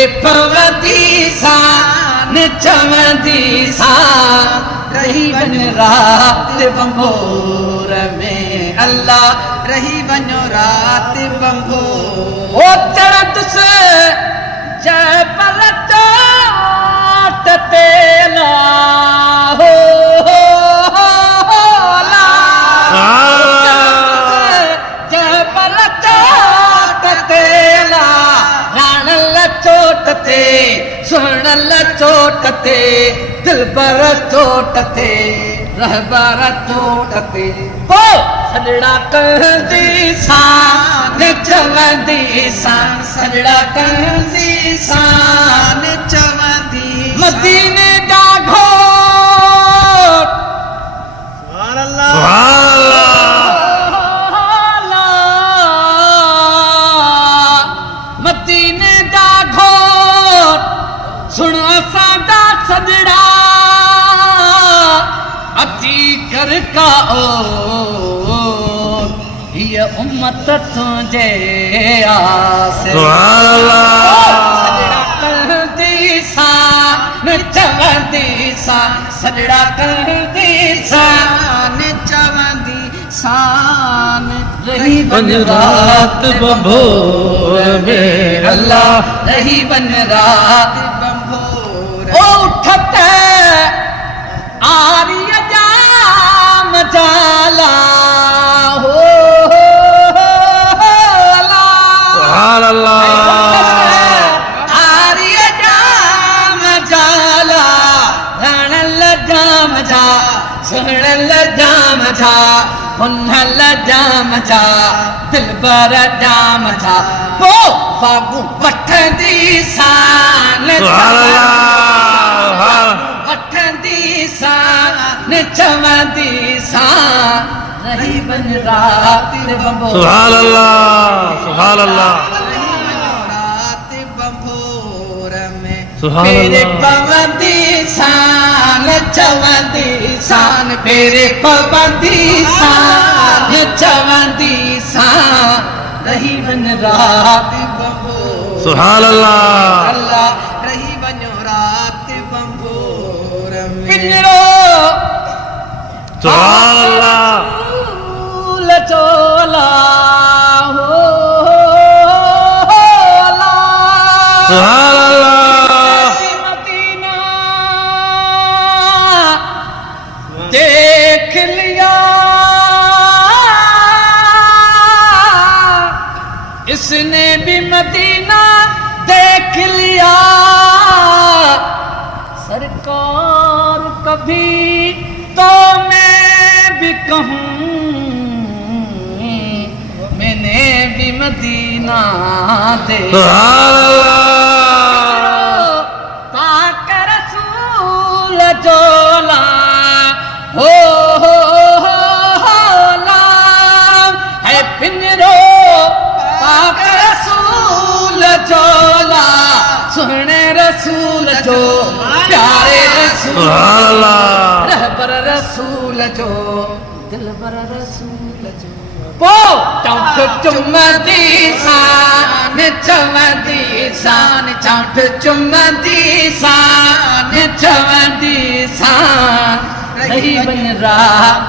पेरे पवती सान चवंदी सान रही वन रात बंभोर में अल्लाह रही वनो रात बंभोर ओ चढ़त से जय पलटो तेला हो ला जय पलटो तेला राण चोटते सुन चोटते दिल पर चोटते रहबर चोटते पो सजड़ा कहंदी सान चवंदी सान सजड़ा कहंदी सान चवंदी मदीने दा घोट सुभान अल्लाह मदीने दा घोट सुनो सादा सजड़ा अती कर का ओ ये उम्मत तुझे आसे सुभान अल्लाह सजड़ा कहंदी सान चवंदी सान सजड़ा कहंदी सान चवंदी सान रही बन रात बंभोर में अल्लाह रही बन रात बंभोर ओ उठते आर्य जाम जाला हो सुभान अल्लाह आर्य जाम जाला रणल जाम जा सुनल जाम जा हुनल जाम जा दिलबर जाम जा वो बाबू वठंदी सान सुभान अल्लाह वठंदी सान चवंदी सान रही बन रात बंभोर सुभान अल्लाह रात बंभोर में मेरे पवंदी सान चवंदी सान मेरे पवंदी सान चवंदी सान रही बन रात बंभोर सुभान अल्लाह रही बनो रात बंभोर में पिंजरो सुभान अल्लाह चोला हो सुभान अल्लाह मदीना देख लिया इसने भी मदीना देख लिया सरकार कभी तो मैं भी कहूँ मैंने भी मदीना देखा पाक रसूल जोला हो लाम है पिंजरो पाक रसूल जोला सुने रसूल जो प्यारे रसूल रहबर रसूल जो दिलबर रसूल जो पो चौठ चुमदी सान चवंदी सान चौठ चुमदी सान चवंदी सान रही बन रात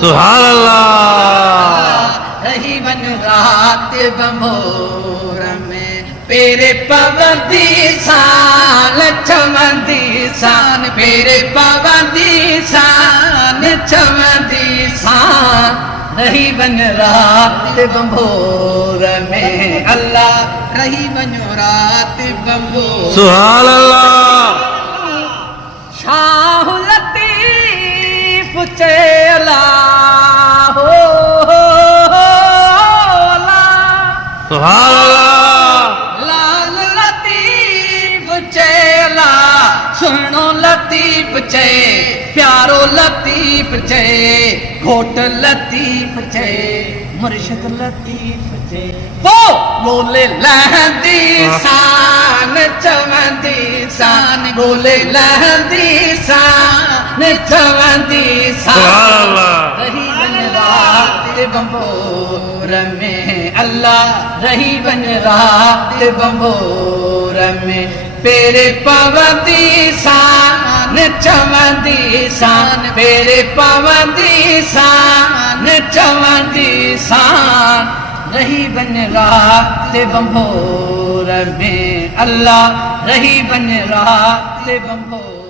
सुभान अल्लाह रही बन रात बंभोर में पेरे पवंदी सान चवंदी सान पेरे पवंदी सान चवंदी सान रही बन रात बंभोर में अल्लाह रही बनो रात बंभोर सुभान अल्लाह शाह लतीफ चेला हो सुभान अल्लाह लाल लतीफ चेला सुनो लतीफ चे प्यारो लतीफ चे घोट लतीफ चे मुर्शिद लतीफ चे वो बोले लहंदी शान चवंदी शान बोले लहंदी शान चवंदी शान रही बन रात बंभोर में अल्लाह रही बन रात बंभोर में पेरे पवंदी शान चवंदी शान पेरे पवंदी शान चवंदी शान रही बन रात बंभोर में अल्लाह रही बन रात बंभोर